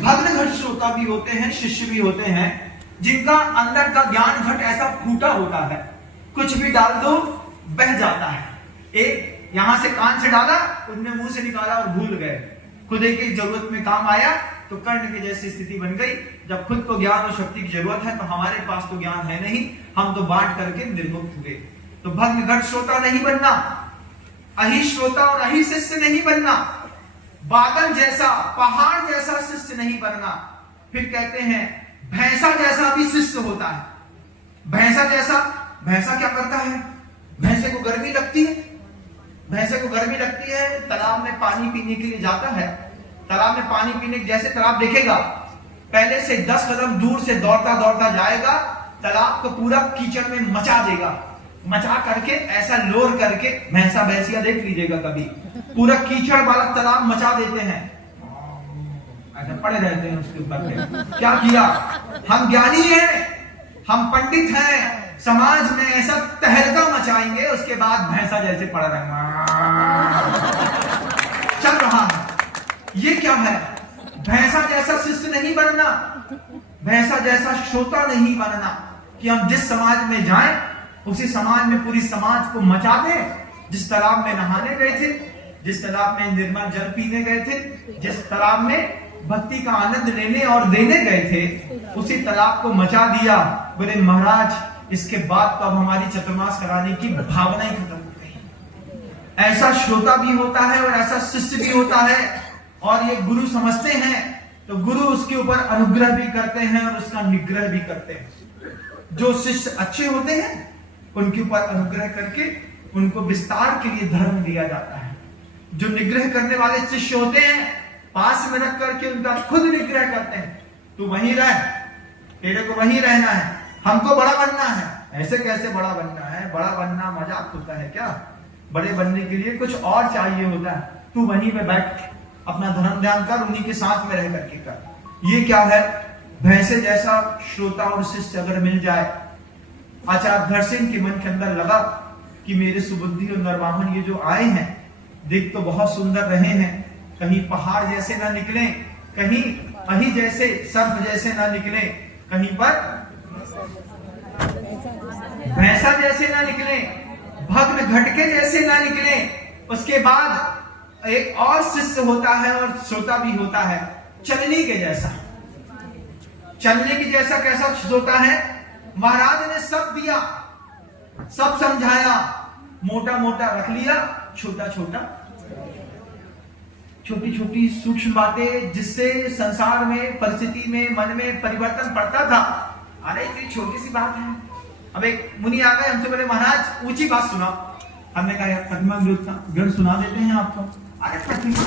भग्न घट श्रोता भी होते हैं, शिष्य भी होते हैं, जिनका अंदर का ज्ञान घट ऐसा फूटा होता है, कुछ भी डाल दो बह जाता है। एक यहां से कान से डाला, उनने मुंह से निकाला और भूल गए। खुद की जरूरत में काम आया तो कर्ण की जैसी स्थिति बन गई। जब खुद को ज्ञान और शक्ति की जरूरत है तो हमारे पास तो ज्ञान है नहीं, हम तो बांट करके निर्मुक्त हुए। तो भग्न घट श्रोता नहीं बनना, अहि श्रोता और अहि शिष्य नहीं बनना, बादल जैसा पहाड़ जैसा शिष्य नहीं बनना। फिर कहते हैं भैंसा जैसा भी शिष्य होता है। भैंसा जैसा, भैंसा क्या करता है? भैंसे को गर्मी लगती है, भैंसे को गर्मी लगती है, तालाब में पानी पीने के लिए जाता है। तालाब में पानी पीने जैसे तालाब देखेगा, पहले से 10 कदम दूर से दौड़ता दौड़ता जाएगा, तालाब को पूरा कीचड़ में मचा देगा, मचा करके ऐसा लोर करके, भैंसा भैंसिया देख लीजिएगा कभी, पूरा कीचड़ वाला तालाब मचा देते हैं, ऐसा पड़े रहते हैं उसके ऊपर। क्या किया? हम ज्ञानी हैं, हम पंडित हैं, समाज में ऐसा तहलका मचाएंगे, उसके बाद भैंसा जैसे पड़ रहा चल रहा है। ये क्या है? भैंसा जैसा शिष्य नहीं बनना, भैंसा जैसा श्रोता नहीं बनना, कि हम जिस समाज में जाएं उसी समाज में पूरी समाज को मचा दें। जिस तालाब में नहाने गए थे, जिस तालाब में निर्मल जल पीने गए थे, जिस तालाब में भक्ति का आनंद लेने और देने गए थे, उसी तालाब को मचा दिया। बोले महाराज इसके बाद तो अब हमारी चतुर्मास कराने की भावना ही खत्म हो गई। ऐसा श्रोता भी होता है और ऐसा शिष्य भी होता है, और ये गुरु समझते हैं तो गुरु उसके ऊपर अनुग्रह भी करते हैं और उसका निग्रह भी करते हैं। जो शिष्य अच्छे होते हैं उनके ऊपर अनुग्रह करके उनको विस्तार के लिए धर्म दिया जाता है। जो निग्रह करने वाले शिष्य होते हैं, पास में रख करके उनका खुद निग्रह करते हैं। तू वहीं रह, तेरे को वहीं रहना है, हमको बड़ा बनना है। ऐसे कैसे बड़ा बनना है? बड़ा बनना मजाक होता है क्या? बड़े बनने के लिए कुछ और चाहिए होता है। तू वहीं पे बैठ, अपना धर्म ध्यान कर, उन्हीं के साथ में रह करके कर। ये क्या है? भैंसे जैसा श्रोता और शिष्य अगर मिल जाए। आचार्य धरसेन के मन के अंदर लगा कि मेरे सुबुद्धि और नरवाहन ये जो आए हैं, देख तो बहुत सुंदर रहे हैं, कहीं पहाड़ जैसे ना निकले, कहीं अहि जैसे सर्प जैसे ना निकले, कहीं पर भैंसा जैसे ना निकले, भग्न घटके जैसे ना निकले। उसके बाद एक और शिष्य होता है और श्रोता भी होता है, चलने के जैसा। चलने के जैसा कैसा होता है? महाराज ने सब दिया, सब समझाया, मोटा मोटा रख लिया, छोटा छोटा, छोटी छोटी सूक्ष्म बातें जिससे संसार में, परिस्थिति में, मन में परिवर्तन पड़ता था। अरे इतनी छोटी सी बात है। अब एक मुनि आ गए, हमसे बोले महाराज ऊंची बात सुनाओ। हमने कहा प्रतिमा ग्रंथ सुना देते हैं आपको। अरे प्रतिमा